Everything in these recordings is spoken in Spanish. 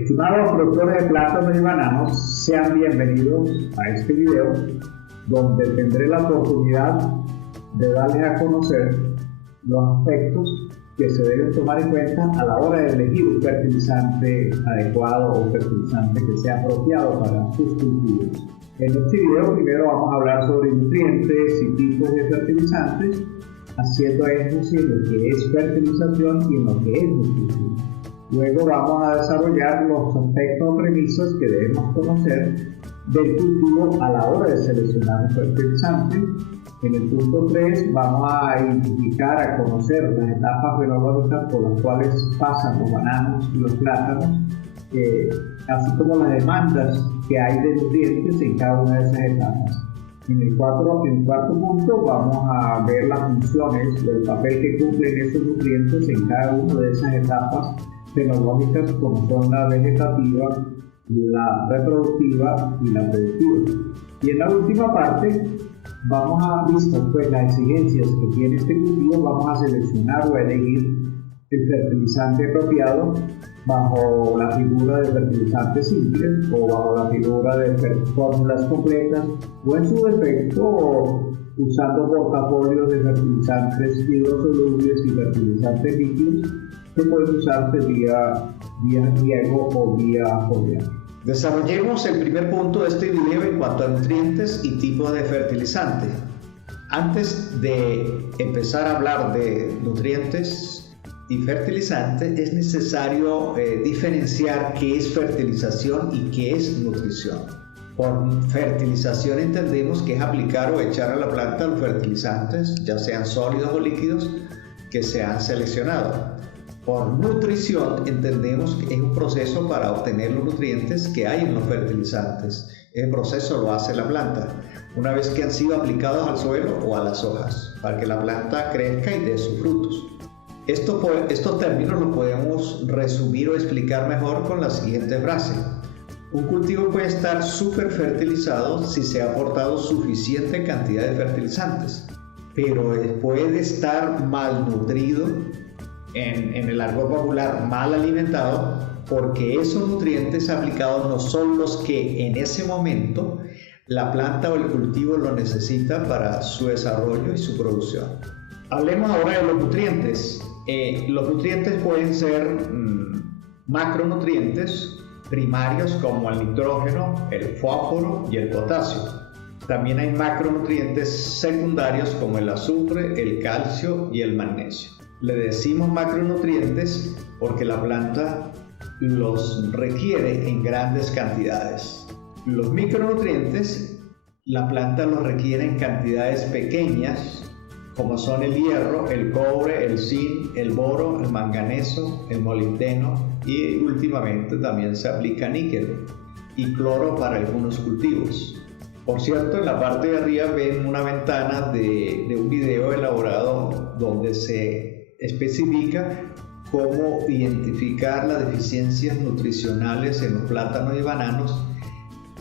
Estimados productores de plátanos y bananos, sean bienvenidos a este video donde tendré la oportunidad de darles a conocer los aspectos que se deben tomar en cuenta a la hora de elegir un fertilizante adecuado o un fertilizante que sea apropiado para sus cultivos. En este video primero vamos a hablar sobre nutrientes y tipos de fertilizantes, haciendo énfasis en lo que es fertilización y en lo que es nutrición. Luego vamos a desarrollar los aspectos o premisas que debemos conocer del cultivo a la hora de seleccionar un fertilizante. En el punto 3 vamos a identificar, a conocer las etapas fenológicas por las cuales pasan los bananos y los plátanos, así como las demandas que hay de nutrientes en cada una de esas etapas. En el cuarto punto vamos a ver las funciones, el papel que cumplen esos nutrientes en cada una de esas etapas fenológicas, como son la vegetativa, la reproductiva y la productiva. Y en la última parte vamos a visto pues las exigencias que tiene este cultivo, vamos a seleccionar o a elegir el fertilizante apropiado bajo la figura de fertilizantes simples o bajo la figura de fórmulas completas, o en su defecto usando portafolios de fertilizantes hidrosolubles y fertilizantes líquidos que pueden usarse vía riego o vía foliar. Desarrollemos el primer punto de este video en cuanto a nutrientes y tipo de fertilizante. Antes de empezar a hablar de nutrientes y fertilizantes, es necesario diferenciar qué es fertilización y qué es nutrición. Por fertilización entendemos que es aplicar o echar a la planta los fertilizantes, ya sean sólidos o líquidos, que se han seleccionado. Por nutrición entendemos que es un proceso para obtener los nutrientes que hay en los fertilizantes. El proceso lo hace la planta, una vez que han sido aplicados al suelo o a las hojas, para que la planta crezca y dé sus frutos. Estos términos los podemos resumir o explicar mejor con la siguiente frase. Un cultivo puede estar súper fertilizado si se ha aportado suficiente cantidad de fertilizantes, pero puede estar malnutrido, en el argot popular mal alimentado, porque esos nutrientes aplicados no son los que en ese momento la planta o el cultivo lo necesita para su desarrollo y su producción. Hablemos ahora de los nutrientes. Los nutrientes pueden ser macronutrientes primarios como el nitrógeno, el fósforo y el potasio. También hay macronutrientes secundarios como el azufre, el calcio y el magnesio. Le decimos macronutrientes porque la planta los requiere en grandes cantidades. Los micronutrientes, la planta los requiere en cantidades pequeñas, como son el hierro, el cobre, el zinc, el boro, el manganeso, el molibdeno, y últimamente también se aplica níquel y cloro para algunos cultivos. Por cierto, en la parte de arriba ven una ventana de un video elaborado donde se especifica cómo identificar las deficiencias nutricionales en los plátanos y bananos,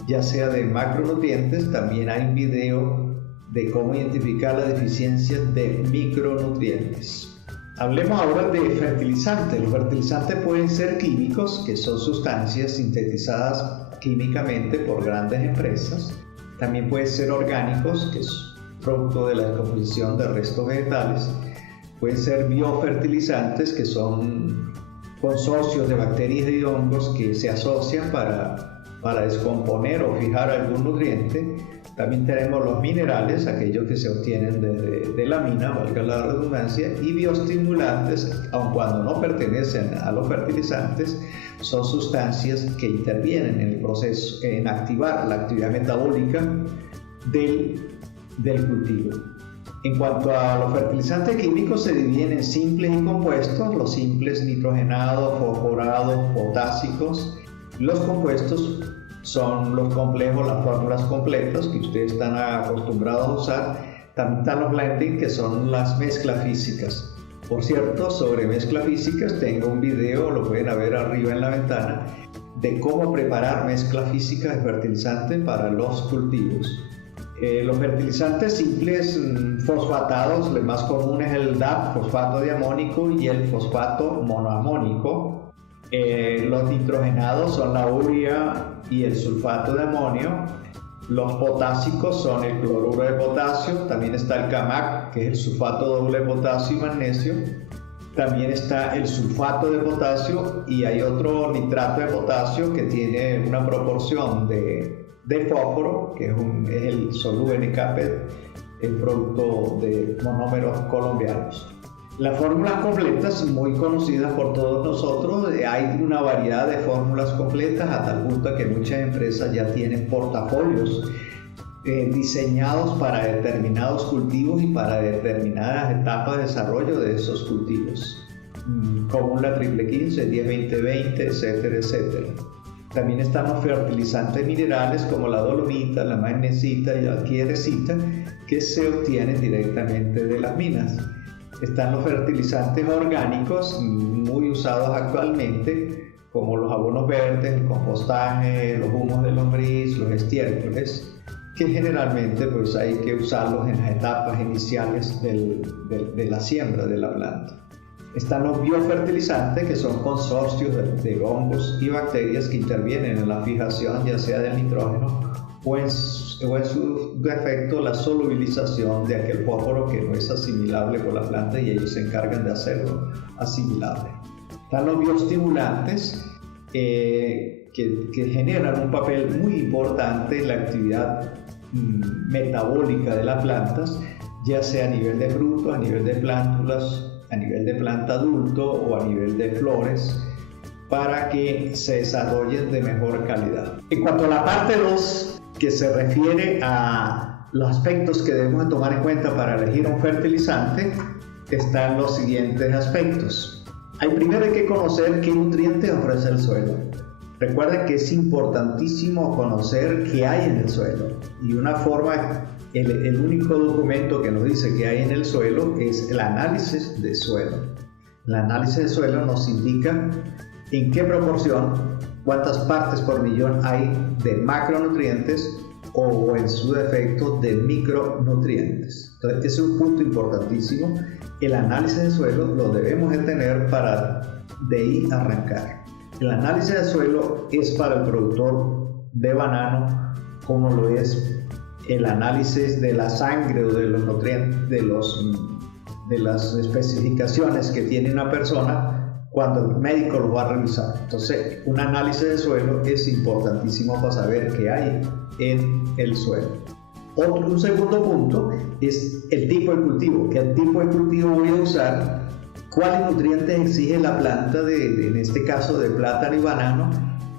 ya sea de macronutrientes. También hay un video de cómo identificar las deficiencias de micronutrientes. Hablemos ahora de fertilizantes. Los fertilizantes pueden ser químicos, que son sustancias sintetizadas químicamente por grandes empresas. También pueden ser orgánicos, que es producto de la descomposición de restos vegetales. Pueden ser biofertilizantes, que son consorcios de bacterias y hongos que se asocian para descomponer o fijar algún nutriente. También tenemos los minerales, aquellos que se obtienen de la mina, valga la redundancia, y bioestimulantes, aun cuando no pertenecen a los fertilizantes, son sustancias que intervienen en el proceso, en activar la actividad metabólica del cultivo. En cuanto a los fertilizantes químicos, se dividen en simples y compuestos. Los simples, nitrogenados, fosforados, potásicos. Los compuestos son los complejos, las fórmulas completas que ustedes están acostumbrados a usar. También están los blending, que son las mezclas físicas. Por cierto, sobre mezclas físicas tengo un video, lo pueden ver arriba en la ventana, de cómo preparar mezcla física de fertilizante para los cultivos. Los fertilizantes simples fosfatados, el más común es el DAP, fosfato diamónico, y el fosfato monoamónico. Los nitrogenados son la urea y el sulfato de amonio. Los potásicos son el cloruro de potasio. También está el CAMAC, que es el sulfato doble de potasio y magnesio. También está el sulfato de potasio y hay otro nitrato de potasio que tiene una proporción de fósforo, que es el soluble NKP, el producto de monómeros colombianos. Las fórmulas completas, muy conocidas por todos nosotros, hay una variedad de fórmulas completas a tal punto que muchas empresas ya tienen portafolios diseñados para determinados cultivos y para determinadas etapas de desarrollo de esos cultivos, como la triple 15, 10-20-20, etcétera, etcétera. También están los fertilizantes minerales como la dolomita, la magnesita y la quiesita, que se obtienen directamente de las minas. Están los fertilizantes orgánicos muy usados actualmente, como los abonos verdes, el compostaje, los humos de lombriz, los estiércoles, que generalmente pues hay que usarlos en las etapas iniciales de la siembra de la planta. Están los biofertilizantes, que son consorcios de hongos y bacterias que intervienen en la fijación ya sea del nitrógeno o en su defecto la solubilización de aquel fósforo que no es asimilable por la planta, y ellos se encargan de hacerlo asimilable. Están los bioestimulantes, que generan un papel muy importante en la actividad metabólica de las plantas, ya sea a nivel de frutos, a nivel de plántulas, a nivel de planta adulto o a nivel de flores, para que se desarrollen de mejor calidad. En cuanto a la parte 2, que se refiere a los aspectos que debemos tomar en cuenta para elegir un fertilizante, están los siguientes aspectos. Primero hay que conocer qué nutrientes ofrece el suelo. Recuerden que es importantísimo conocer qué hay en el suelo, y una forma, el único documento que nos dice qué hay en el suelo es el análisis de suelo. El análisis de suelo nos indica en qué proporción, cuántas partes por millón hay de macronutrientes o en su defecto de micronutrientes. Entonces, ese es un punto importantísimo. El análisis de suelo lo debemos de tener para de ahí arrancar. El análisis de suelo es para el productor de banano, como lo es el análisis de la sangre o de los nutrientes, de las especificaciones que tiene una persona cuando el médico lo va a revisar. Entonces, un análisis de suelo es importantísimo para saber qué hay en el suelo. Un segundo punto es el tipo de cultivo. ¿Qué tipo de cultivo voy a usar? ¿Cuáles nutrientes exige la planta, en este caso de plátano y banano,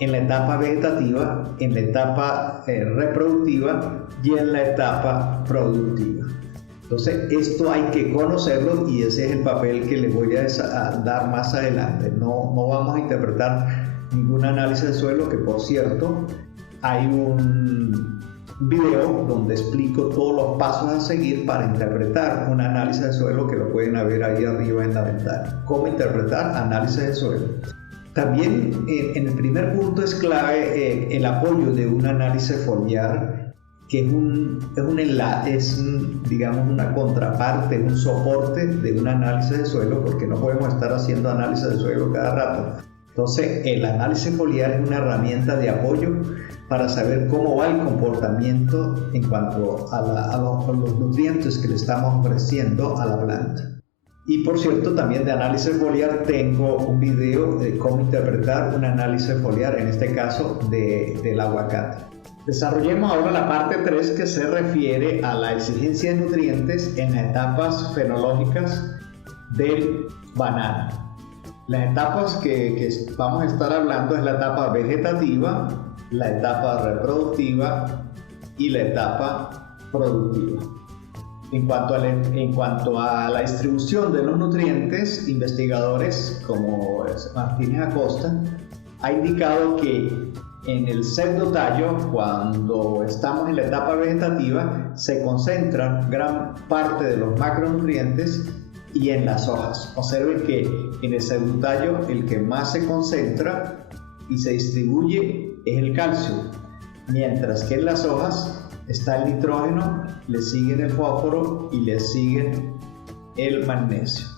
en la etapa vegetativa, en la etapa reproductiva y en la etapa productiva? Entonces, esto hay que conocerlo, y ese es el papel que les voy a dar más adelante. No vamos a interpretar ningún análisis de suelo, que por cierto hay un video donde explico todos los pasos a seguir para interpretar un análisis de suelo, que lo pueden ver ahí arriba en la ventana. ¿Cómo interpretar análisis de suelo? También en el primer punto es clave el apoyo de un análisis foliar, que es digamos una contraparte, un soporte de un análisis de suelo, porque no podemos estar haciendo análisis de suelo cada rato. Entonces, el análisis foliar es una herramienta de apoyo para saber cómo va el comportamiento en cuanto a los nutrientes que le estamos ofreciendo a la planta. Y por cierto, también de análisis foliar tengo un video de cómo interpretar un análisis foliar, en este caso del aguacate. Desarrollemos ahora la parte 3, que se refiere a la exigencia de nutrientes en las etapas fenológicas del banano. Las etapas que vamos a estar hablando es la etapa vegetativa, la etapa reproductiva y la etapa productiva. En cuanto a la distribución de los nutrientes, investigadores como Martínez Acosta ha indicado que en el pseudotallo, cuando estamos en la etapa vegetativa, se concentran gran parte de los macronutrientes, y en las hojas. Observen que en el pseudotallo el que más se concentra y se distribuye es el calcio, mientras que en las hojas está el nitrógeno, le siguen el fósforo y le siguen el magnesio.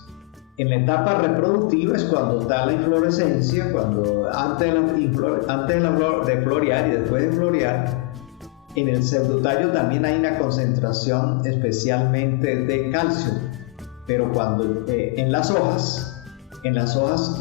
En la etapa reproductiva es cuando está la inflorescencia, cuando antes de florear y después de florear. En el pseudotallo también hay una concentración especialmente de calcio, pero cuando en las hojas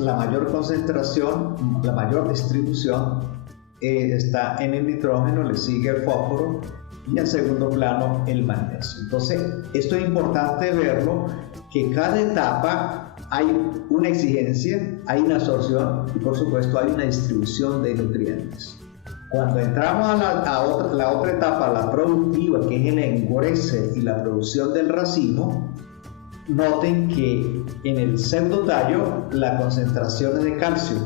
la mayor concentración, la mayor distribución está en el nitrógeno, le sigue el fósforo y en segundo plano el magnesio. Entonces, esto es importante verlo, que cada etapa hay una exigencia, hay una absorción y por supuesto hay una distribución de nutrientes. Cuando entramos a la otra etapa, la productiva, que es el engrose y la producción del racimo, noten que en el pseudotallo la concentración es de calcio.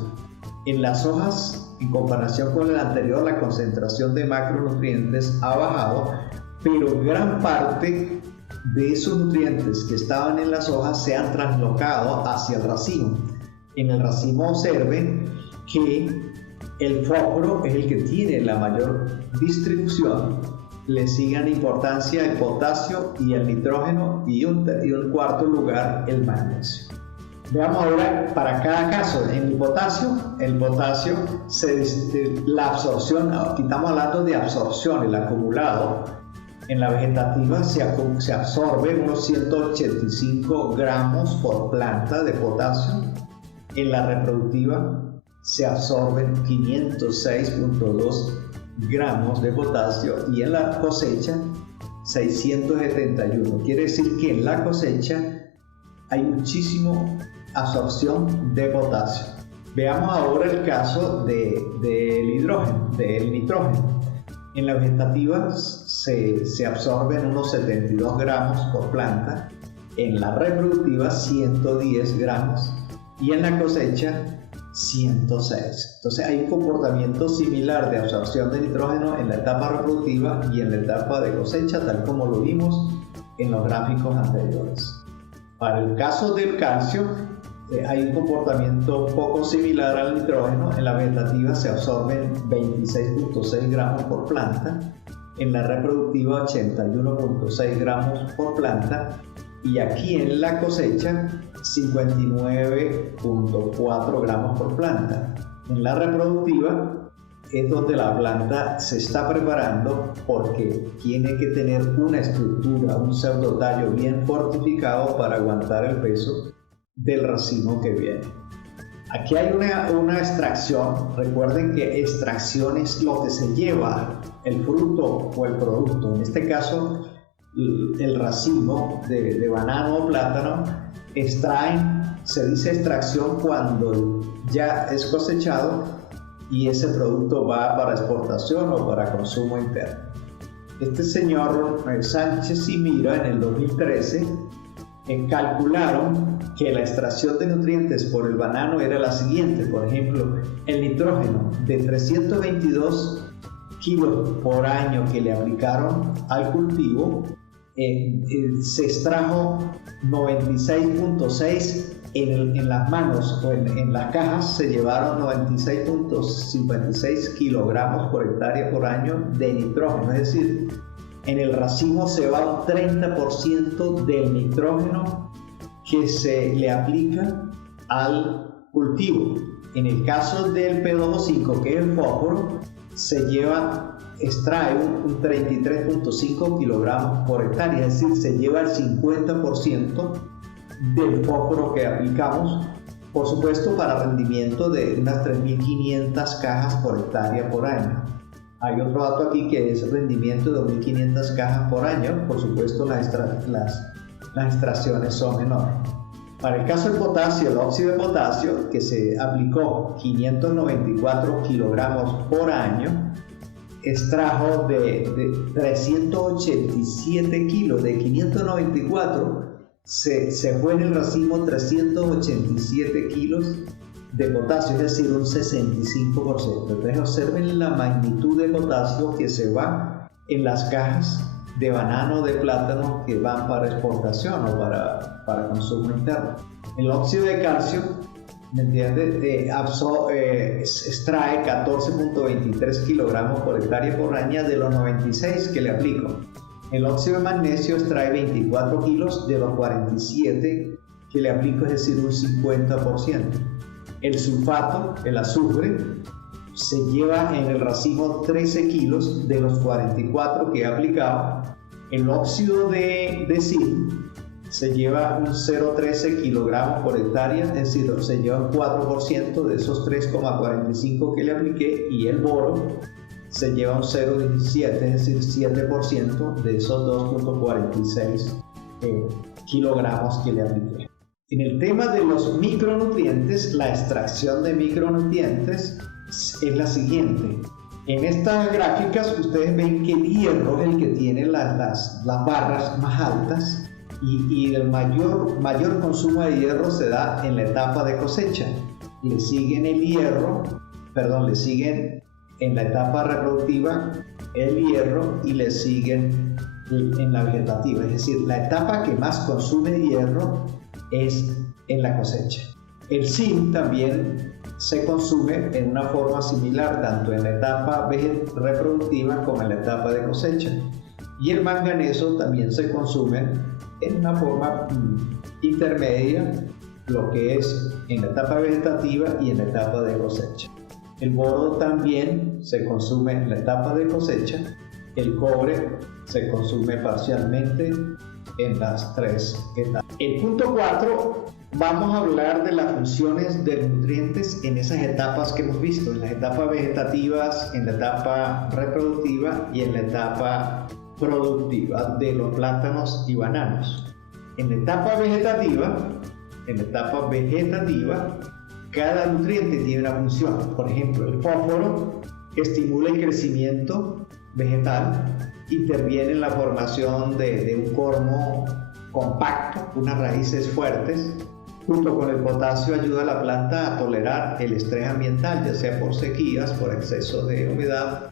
En las hojas, en comparación con el anterior, la concentración de macronutrientes ha bajado, pero gran parte de esos nutrientes que estaban en las hojas se han traslocado hacia el racimo. En el racimo observen que el fósforo es el que tiene la mayor distribución, le siguen importancia el potasio y el nitrógeno y en cuarto lugar el magnesio. Veamos ahora para cada caso. En el potasio la absorción, aquí estamos hablando de absorción, el acumulado. En la vegetativa se absorbe unos 185 gramos por planta de potasio. En la reproductiva se absorben 506.2 gramos de potasio y en la cosecha 671. Quiere decir que en la cosecha hay muchísima absorción de potasio. Veamos ahora el caso del nitrógeno. En la vegetativa se absorben unos 72 gramos por planta, en la reproductiva 110 gramos y en la cosecha 106. Entonces hay un comportamiento similar de absorción de nitrógeno en la etapa reproductiva y en la etapa de cosecha, tal como lo vimos en los gráficos anteriores. Para el caso del calcio, hay un comportamiento un poco similar al nitrógeno. En la vegetativa se absorben 26.6 gramos por planta, en la reproductiva 81.6 gramos por planta y aquí en la cosecha 59.4 gramos por planta. En la reproductiva es donde la planta se está preparando porque tiene que tener una estructura, un pseudotallo bien fortificado para aguantar el peso del racimo que viene. Aquí hay una extracción. Recuerden que extracción es lo que se lleva el fruto o el producto. En este caso, el racimo de banano o plátano extraen, se dice extracción cuando ya es cosechado y ese producto va para exportación o para consumo interno. Este señor Sánchez y Mira en el 2013 calcularon que la extracción de nutrientes por el banano era la siguiente. Por ejemplo, el nitrógeno de 322 kilos por año que le aplicaron al cultivo, se extrajo 96.6 en las manos o en las cajas. Se llevaron 96.56 kilogramos por hectárea por año de nitrógeno, es decir, en el racimo se va un 30% del nitrógeno que se le aplica al cultivo. En el caso del P2O5, que es el fósforo, extrae un 33.5 kilogramos por hectárea, es decir, se lleva el 50% del fósforo que aplicamos, por supuesto para rendimiento de unas 3.500 cajas por hectárea por año. Hay otro dato aquí que es rendimiento de 2.500 cajas por año, por supuesto las extracciones son menores. Para el caso del potasio, el óxido de potasio, que se aplicó 594 kilogramos por año, extrajo de 387 kilos, de 594, se fue en el racimo 387 kilos de potasio, es decir, un 65%. Entonces observen la magnitud de potasio que se va en las cajas de banano, de plátano que van para exportación o para consumo interno. El óxido de calcio, ¿me entiendes? Extrae 14.23 kilogramos por hectárea por año de los 96 que le aplico. El óxido de magnesio extrae 24 kilos de los 47 que le aplico, es decir, un 50%. El sulfato, el azufre, se lleva en el racimo 13 kilos de los 44 que he aplicado. El óxido de zinc se lleva un 0,13 kilogramos por hectárea, es decir, se lleva un 4% de esos 3,45 que le apliqué, y el boro se lleva un 0,17, es decir, 7% de esos 2,46 kilogramos que le apliqué. En el tema de los micronutrientes, la extracción de micronutrientes es la siguiente. En estas gráficas ustedes ven que el hierro es el que tiene las barras más altas, y el mayor consumo de hierro se da en la etapa de cosecha. Le siguen en la etapa reproductiva el hierro, y le siguen en la vegetativa. Es decir, la etapa que más consume hierro es en la cosecha. El zinc también se consume en una forma similar, tanto en la etapa reproductiva como en la etapa de cosecha. Y el manganeso también se consume en una forma intermedia, lo que es en la etapa vegetativa y en la etapa de cosecha. El boro también se consume en la etapa de cosecha. El cobre se consume parcialmente en las tres etapas. El punto 4, vamos a hablar de las funciones de nutrientes en esas etapas que hemos visto, en las etapas vegetativas, en la etapa reproductiva y en la etapa productiva de los plátanos y bananos. En la etapa vegetativa, cada nutriente tiene una función. Por ejemplo, el fósforo estimula el crecimiento vegetal, interviene en la formación de un cormo compacto, unas raíces fuertes. Junto con el potasio ayuda a la planta a tolerar el estrés ambiental, ya sea por sequías, por exceso de humedad.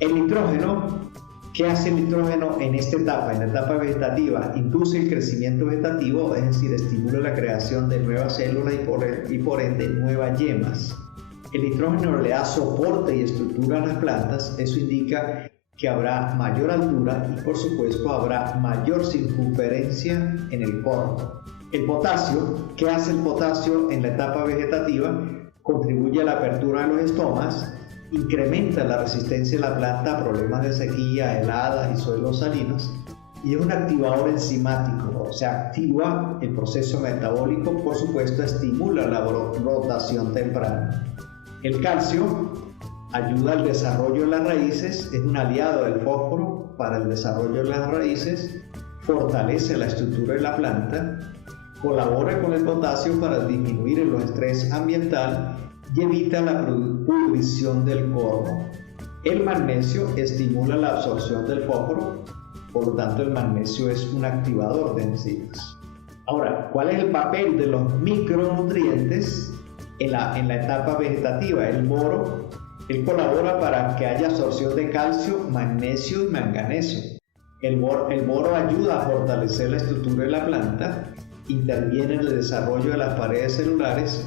El nitrógeno, ¿qué hace el nitrógeno en esta etapa? En la etapa vegetativa, induce el crecimiento vegetativo, es decir, estimula la creación de nuevas células y por ende nuevas yemas. El nitrógeno le da soporte y estructura a las plantas. Eso indica que habrá mayor altura y, por supuesto, habrá mayor circunferencia en el cormo. El potasio, ¿qué hace el potasio en la etapa vegetativa? Contribuye a la apertura de los estomas, incrementa la resistencia de la planta a problemas de sequía, heladas y suelos salinos, y es un activador enzimático, o sea, activa el proceso metabólico, por supuesto, estimula la rotación temprana. El calcio ayuda al desarrollo de las raíces, es un aliado del fósforo para el desarrollo de las raíces, fortalece la estructura de la planta, colabora con el potasio para disminuir el estrés ambiental y evita la pudrición del cormo. El magnesio estimula la absorción del fósforo, por lo tanto el magnesio es un activador de enzimas. Ahora, ¿cuál es el papel de los micronutrientes en la etapa vegetativa? El boro, él colabora para que haya absorción de calcio, magnesio y manganeso. El boro ayuda a fortalecer la estructura de la planta, interviene en el desarrollo de las paredes celulares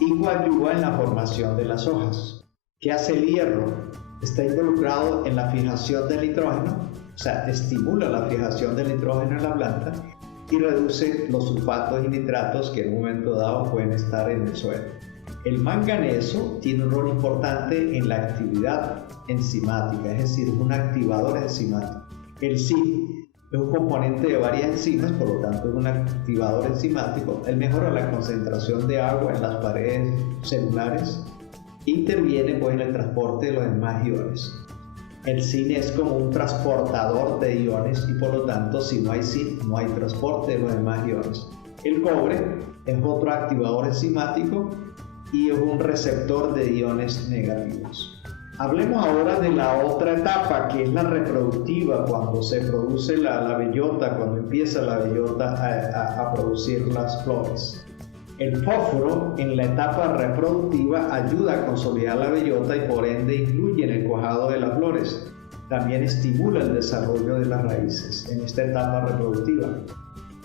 y coadyuva en la formación de las hojas. ¿Qué hace el hierro? Está involucrado en la fijación del nitrógeno, o sea, estimula la fijación del nitrógeno en la planta y reduce los sulfatos y nitratos que en un momento dado pueden estar en el suelo. El manganeso tiene un rol importante en la actividad enzimática, es decir, un activador enzimático. El zinc es un componente de varias enzimas, por lo tanto es un activador enzimático. Él mejora la concentración de agua en las paredes celulares, interviene pues en el transporte de los demás iones. El zinc es como un transportador de iones y por lo tanto si no hay zinc no hay transporte de los demás iones. El cobre es otro activador enzimático y es un receptor de iones negativos. Hablemos ahora de la otra etapa, que es la reproductiva, cuando se produce la bellota, cuando empieza la bellota a producir las flores. El fósforo en la etapa reproductiva ayuda a consolidar la bellota y por ende influye en el cuajado de las flores. También estimula el desarrollo de las raíces en esta etapa reproductiva.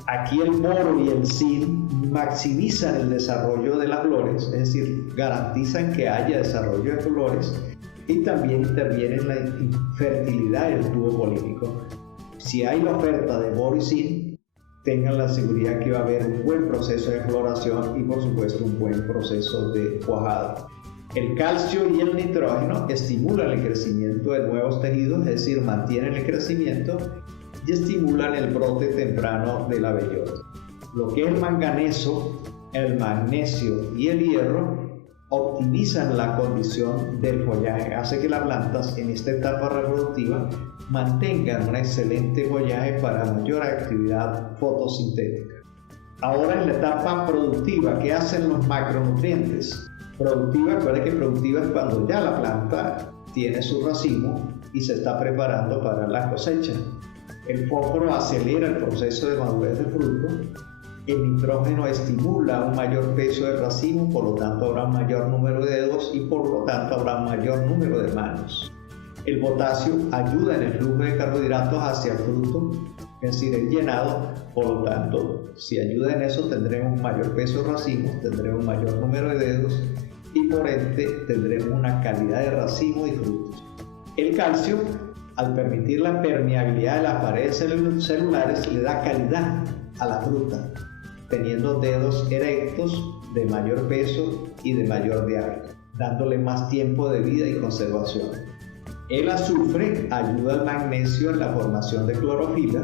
Aquí el boro y el zinc maximizan el desarrollo de las flores, es decir, garantizan que haya desarrollo de flores y también intervienen en la fertilidad del tubo polínico. Si hay la oferta de boro y zinc, tengan la seguridad que va a haber un buen proceso de floración y por supuesto un buen proceso de cuajado. El calcio y el nitrógeno estimulan el crecimiento de nuevos tejidos, es decir, mantienen el crecimiento y estimulan el brote temprano de la bellota. Lo que es el manganeso, el magnesio y el hierro optimizan la condición del follaje, hace que las plantas en esta etapa reproductiva mantengan un excelente follaje para mayor actividad fotosintética. Ahora en la etapa productiva, ¿qué hacen los macronutrientes? Productiva, recuerda que productiva es cuando ya la planta tiene su racimo y se está preparando para la cosecha. El fósforo acelera el proceso de madurez del fruto. El nitrógeno estimula un mayor peso del racimo, por lo tanto habrá un mayor número de dedos y por lo tanto habrá un mayor número de manos. El potasio ayuda en el flujo de carbohidratos hacia el fruto, es decir, el llenado, por lo tanto, si ayuda en eso tendremos un mayor peso de racimo, tendremos un mayor número de dedos y por ende tendremos una calidad de racimo y frutos. El calcio, al permitir la permeabilidad de las paredes celulares, le da calidad a la fruta, teniendo dedos erectos de mayor peso y de mayor diámetro, dándole más tiempo de vida y conservación. El azufre ayuda al magnesio en la formación de clorofila,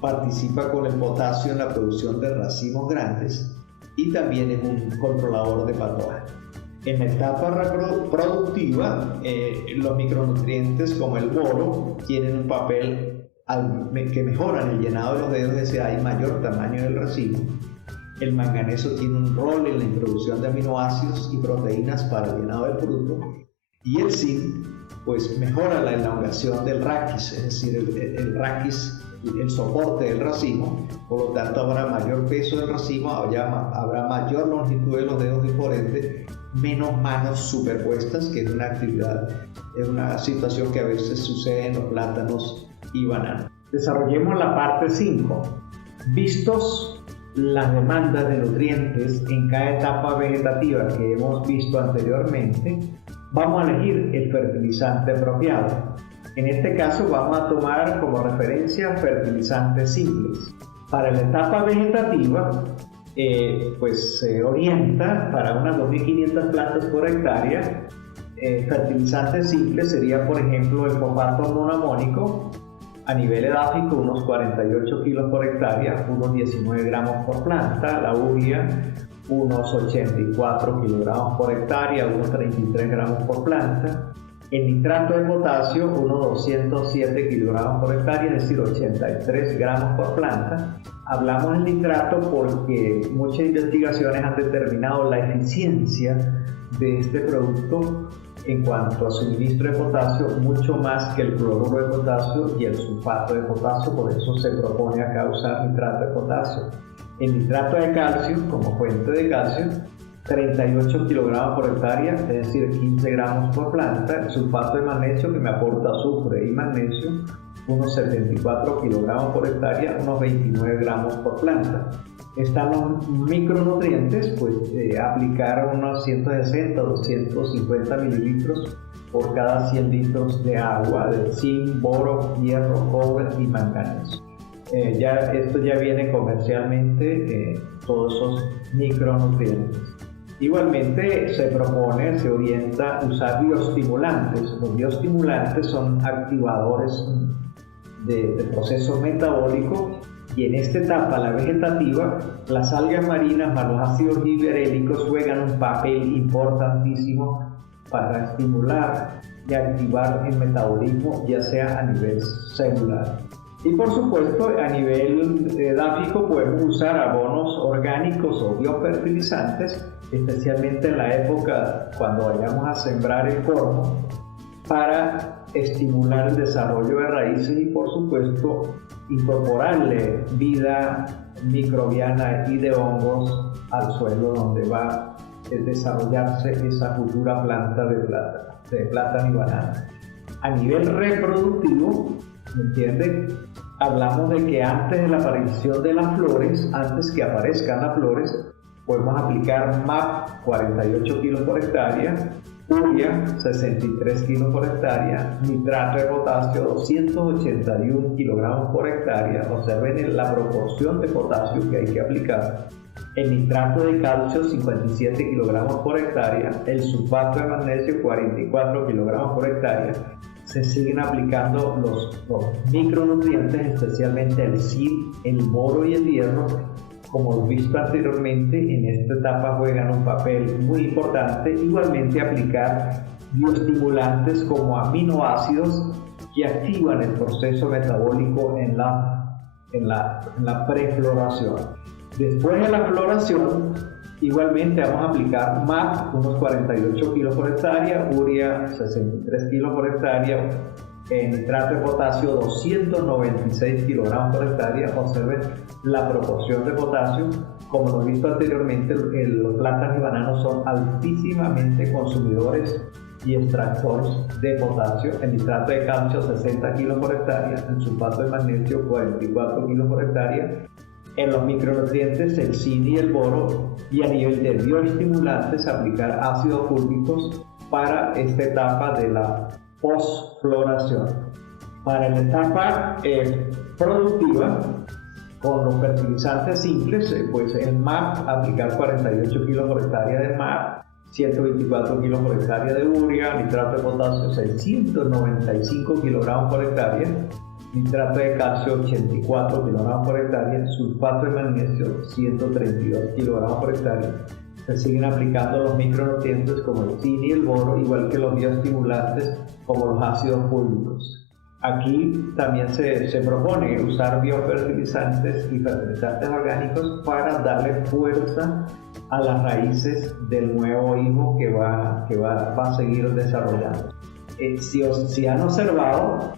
participa con el potasio en la producción de racimos grandes y también es un controlador de patógenos. En la etapa productiva, los micronutrientes como el boro tienen un papel que mejoran el llenado de los dedos, es decir, hay mayor tamaño del racimo. El manganeso tiene un rol en la introducción de aminoácidos y proteínas para el llenado del fruto. Y el zinc, pues mejora la elongación del raquis, es decir, el raquis, el soporte del racimo, por lo tanto habrá mayor peso del racimo, habrá mayor longitud de los dedos y por ende menos manos superpuestas, que es una actividad, es una situación que a veces sucede en los plátanos y bananos. Desarrollemos la parte 5. Vistos las demandas de nutrientes en cada etapa vegetativa que hemos visto anteriormente, vamos a elegir el fertilizante apropiado. En este caso vamos a tomar como referencia fertilizantes simples. Para la etapa vegetativa, pues se orienta para unas 2.500 plantas por hectárea. Fertilizantes simples sería, por ejemplo, el fosfato monoamónico, a nivel edáfico unos 48 kilos por hectárea, unos 19 gramos por planta. La urea, unos 84 kilogramos por hectárea, unos 33 gramos por planta. El nitrato de potasio, unos 207 kilogramos por hectárea, es decir, 83 gramos por planta. Hablamos del nitrato porque muchas investigaciones han determinado la eficiencia de este producto en cuanto a suministro de potasio, mucho más que el cloruro de potasio y el sulfato de potasio, por eso se propone acá usar nitrato de potasio. El nitrato de calcio, como fuente de calcio, 38 kilogramos por hectárea, es decir, 15 gramos por planta. El sulfato de magnesio, que me aporta azufre y magnesio, unos 74 kilogramos por hectárea, unos 29 gramos por planta. Están los micronutrientes, pues aplicar unos 160 o 250 mililitros por cada 100 litros de agua de zinc, boro, hierro, cobre y manganeso. Esto ya viene comercialmente, todos esos micronutrientes. Igualmente se orienta a usar bioestimulantes. Los bioestimulantes son activadores de procesos metabólicos y en esta etapa, la vegetativa, las algas marinas más los ácidos giberélicos juegan un papel importantísimo para estimular y activar el metabolismo, ya sea a nivel celular. Y por supuesto, a nivel edáfico podemos usar abonos orgánicos o biofertilizantes, especialmente en la época cuando vayamos a sembrar el corno, para estimular el desarrollo de raíces y por supuesto incorporarle vida microbiana y de hongos al suelo donde va a desarrollarse esa futura planta de plátano y banana. A nivel reproductivo, ¿me entienden? Hablamos de que antes de la aparición de las flores, antes que aparezcan las flores, podemos aplicar MAP 48 kilos por hectárea, urea 63 kilos por hectárea, nitrato de potasio 281 kilogramos por hectárea. Observen la proporción de potasio que hay que aplicar. El nitrato de calcio 57 kilogramos por hectárea, el sulfato de magnesio 44 kilogramos por hectárea. Se siguen aplicando los micronutrientes, especialmente el zinc, el boro y el hierro. Como visto anteriormente, en esta etapa juegan un papel muy importante. Igualmente aplicar bioestimulantes como aminoácidos que activan el proceso metabólico en la prefloración. Después de la floración, igualmente vamos a aplicar MAP, unos 48 kilos por hectárea, urea 63 kilos por hectárea, nitrato de potasio 296 kilogramos por hectárea. Observen la proporción de potasio. Como lo he visto anteriormente, los plátanos y bananos son altísimamente consumidores y extractores de potasio. El nitrato de calcio 60 kilos por hectárea, el sulfato de magnesio 44 kilos por hectárea. En los micronutrientes, el zinc y el boro, y a nivel de bioestimulantes, aplicar ácidos fúlvicos para esta etapa de la postfloración. Para la etapa productiva, con los fertilizantes simples, pues el MAP, aplicar 48 kilos por hectárea de MAP, 124 kilos por hectárea de urea, nitrato de potasio 695 kilogramos por hectárea, nitrato de calcio 84 kilogramos por hectárea, sulfato de magnesio 132 kilogramos por hectárea. Se siguen aplicando los micronutrientes como el zinc y el boro, igual que los bioestimulantes como los ácidos fúlvicos. Aquí también se propone usar biofertilizantes y fertilizantes orgánicos para darle fuerza a las raíces del nuevo higo que va a seguir desarrollando. Si han observado,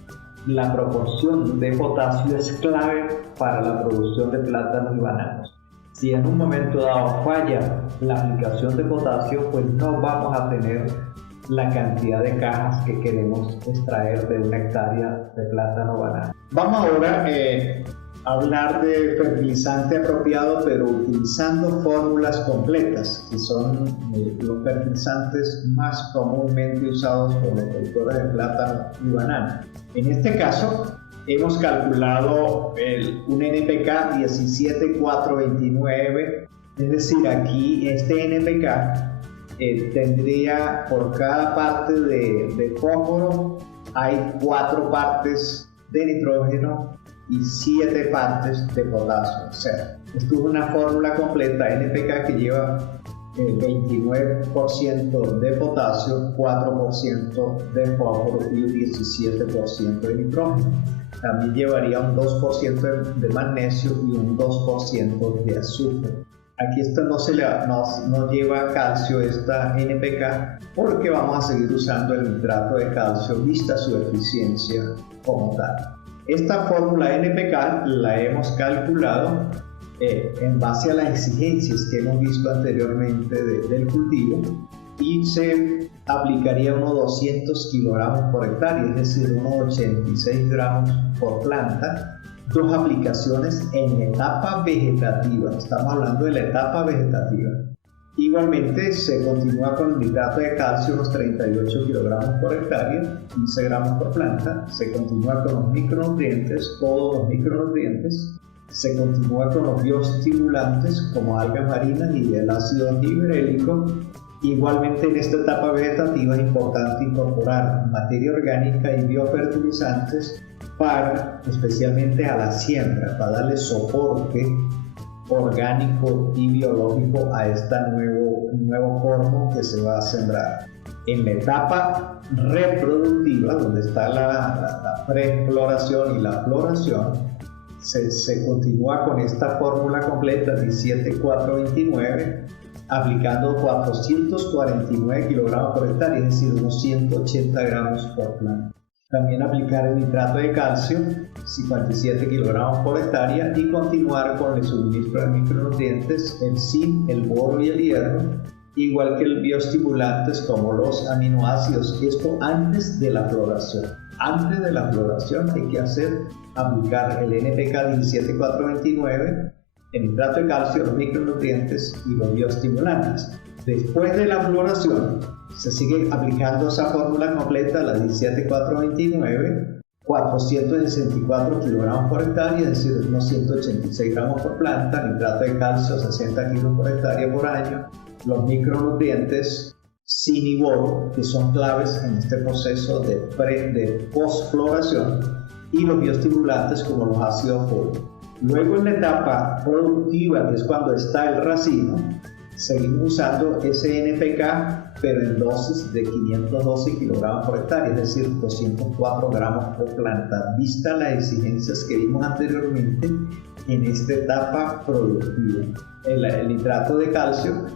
la proporción de potasio es clave para la producción de plátanos y bananos. Si en un momento dado falla la aplicación de potasio, pues no vamos a tener la cantidad de cajas que queremos extraer de una hectárea de plátano o banano. Vamos ahora a hablar de fertilizante apropiado, pero utilizando fórmulas completas, que son los fertilizantes más comúnmente usados por los productores de plátano y banano. En este caso, hemos calculado un NPK 17429, es decir, aquí este NPK tendría por cada parte de fósforo hay 4 partes de nitrógeno y 7 partes de potasio. O sea, esto es una fórmula completa NPK que lleva 29% de potasio, 4% de fósforo y un 17% de nitrógeno. También llevaría un 2% de magnesio y un 2% de azufre. Aquí esto no lleva calcio, esta NPK, porque vamos a seguir usando el nitrato de calcio vista su eficiencia como tal. Esta fórmula NPK la hemos calculado en base a las exigencias que hemos visto anteriormente del cultivo, y se aplicaría unos 200 kilogramos por hectárea, es decir, unos 86 gramos por planta. 2 aplicaciones en etapa vegetativa, estamos hablando de la etapa vegetativa. Igualmente se continúa con el nitrato de calcio, unos 38 kilogramos por hectárea, 15 gramos por planta. Se continúa con los micronutrientes, todos los micronutrientes. Se continúa con los bioestimulantes como algas marinas y el ácido gibberélico. Igualmente en esta etapa vegetativa es importante incorporar materia orgánica y biofertilizantes especialmente a la siembra, para darle soporte orgánico y biológico a este nuevo cormo que se va a sembrar. En la etapa reproductiva, donde está la prefloración y la floración, se continúa con esta fórmula completa 17429, aplicando 449 kilogramos por hectárea, es decir, unos 180 gramos por planta. También aplicar el nitrato de calcio, 57 kilogramos por hectárea, y continuar con el suministro de micronutrientes, el zinc, el boro y el hierro, igual que el bioestimulantes como los aminoácidos. Esto antes de la floración. Antes de la floración hay que aplicar el NPK 17429, el nitrato de calcio, los micronutrientes y los bioestimulantes. Después de la floración, se sigue aplicando esa fórmula completa, la 17429, 464 kilogramos por hectárea, es decir, unos 186 gramos por planta, nitrato de calcio 60 kilos por hectárea por año, los micronutrientes sin y boro, que son claves en este proceso de postfloración, y los bioestimulantes como los ácidos fólicos. Luego en la etapa productiva, que es cuando está el racimo, seguimos usando ese NPK, pero en dosis de 512 kilogramos por hectárea, es decir, 204 gramos por planta, vista las exigencias que vimos anteriormente en esta etapa productiva. El nitrato de calcio,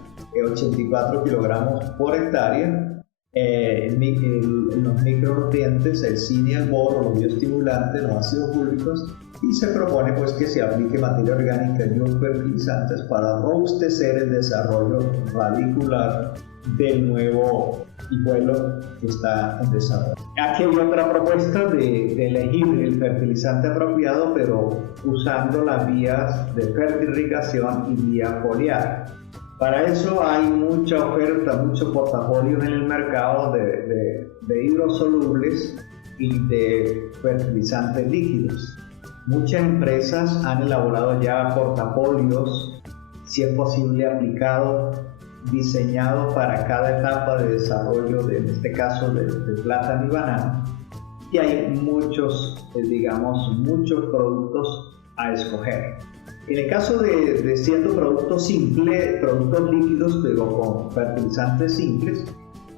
84 kilogramos por hectárea, los micronutrientes, el zinc y el boro, los bioestimulantes, los ácidos fúlvicos, y se propone pues que se aplique materia orgánica y los fertilizantes para robustecer el desarrollo radicular del nuevo hijuelo que está en desarrollo. Aquí hay otra propuesta de elegir el fertilizante apropiado, pero usando las vías de fertirrigación y vía foliar. Para eso hay mucha oferta, mucho portafolio en el mercado de hidrosolubles y de fertilizantes líquidos. Muchas empresas han elaborado ya portafolios, si es posible aplicados, diseñados para cada etapa de desarrollo, en este caso de plátano y banano, y hay muchos productos a escoger. En el caso de ciertos productos simples, productos líquidos pero con fertilizantes simples,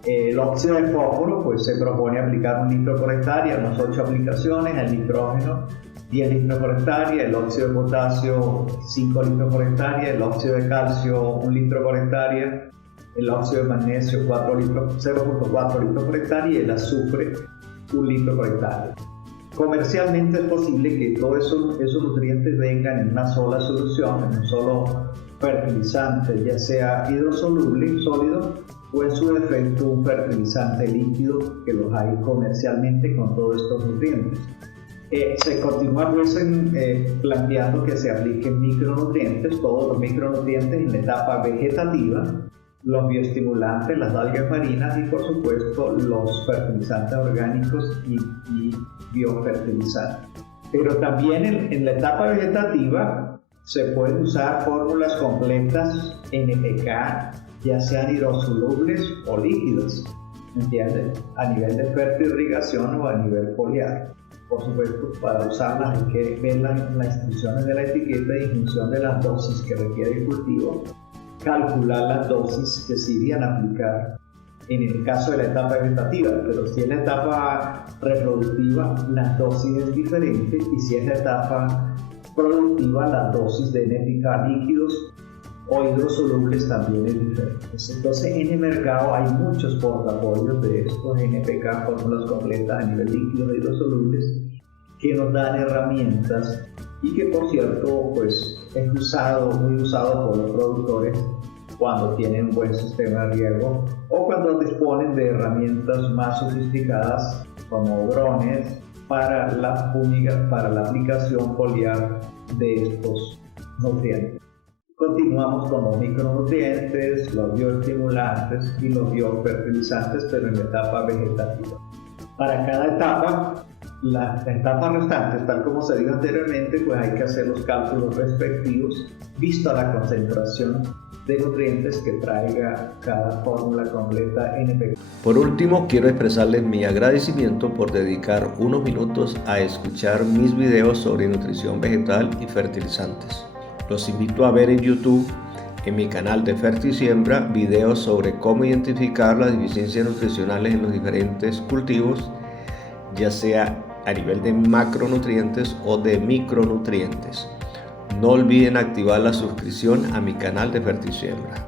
el óxido de fósforo pues se propone aplicar 1 litro por hectárea, unas 8 aplicaciones, el nitrógeno 10 litros por hectárea, el óxido de potasio 5 litros por hectárea, el óxido de calcio 1 litro por hectárea, el óxido de magnesio 0.4 litros por hectárea y el azufre 1 litro por hectárea. Comercialmente es posible que todos esos nutrientes vengan en una sola solución, en un solo fertilizante, ya sea hidrosoluble, sólido, o en su defecto un fertilizante líquido, que los hay comercialmente con todos estos nutrientes. Se continúa pues planteando que se apliquen micronutrientes, todos los micronutrientes en la etapa vegetativa, los bioestimulantes, las algas marinas y por supuesto los fertilizantes orgánicos y biofertilizantes. Pero también en la etapa vegetativa se pueden usar fórmulas completas NPK, ya sean hidrosolubles o líquidos, ¿entiendes? A nivel de fertirrigación o a nivel foliar. Por supuesto, para usarlas hay que ver las instrucciones de la etiqueta y en función de las dosis que requiere el cultivo, calcular las dosis que se irían a aplicar en el caso de la etapa vegetativa, pero si es la etapa reproductiva, la dosis es diferente, y si es la etapa productiva, la dosis de NPK líquidos o hidrosolubles también es diferente. Entonces en el mercado hay muchos portafolios de estos NPK, fórmulas completas a nivel líquido e hidrosolubles, que nos dan herramientas y que por cierto pues es muy usado por los productores cuando tienen un buen sistema de riego o cuando disponen de herramientas más sofisticadas como drones para la aplicación foliar de estos nutrientes. Continuamos con los micronutrientes, los bioestimulantes y los biofertilizantes, pero en la etapa vegetativa. Para cada etapa, las etapas restantes, tal como se dijo anteriormente, pues hay que hacer los cálculos respectivos, visto a la concentración de nutrientes que traiga cada fórmula completa NPK. Por último, quiero expresarles mi agradecimiento por dedicar unos minutos a escuchar mis videos sobre nutrición vegetal y fertilizantes. Los invito a ver en YouTube, en mi canal de Fertisiembra, videos sobre cómo identificar las deficiencias nutricionales en los diferentes cultivos, ya sea a nivel de macronutrientes o de micronutrientes. No olviden activar la suscripción a mi canal de Fertisiembra.